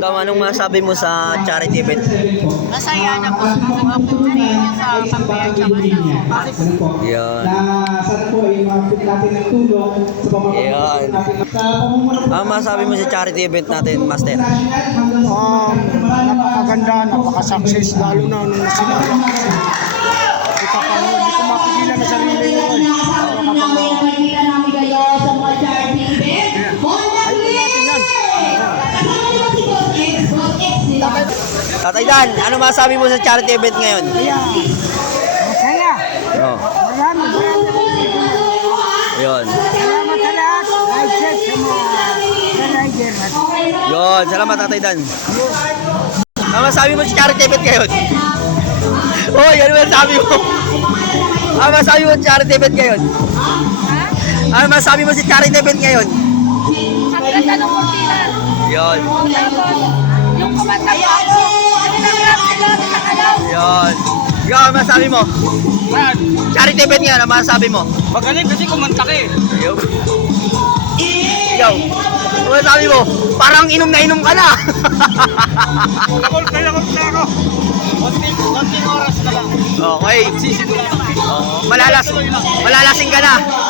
Gaw, anong masabi mo sa charity event? Masaya na po. Masaya po sa pagbayad sa mga Yan. Ang masabi mo sa charity event natin, Master? Oh, uh, napakaganda, napakasucess, lalo na nung sinara. Ipakalala. Tatay Dan, ano masabi mo sa charity event ngayon? Yeah. Masaya. salamat. Tatay Dan. Ano masabi mo sa charity event ngayon? mo? oh, ano masabi mo sa charity event ngayon? Ano masabi mo sa charity event ngayon? Huh? sa Yon. Ikaw, ano masabi mo? Yan. Charity event nga, ano masabi mo? Magaling kasi kumantak eh. Ayaw. Ikaw. Ano masabi mo? Parang inom na inom ka na. Kapag kaya ko pero. Konting oras na lang. Okay. Uh, malalas. Malalasing ka na.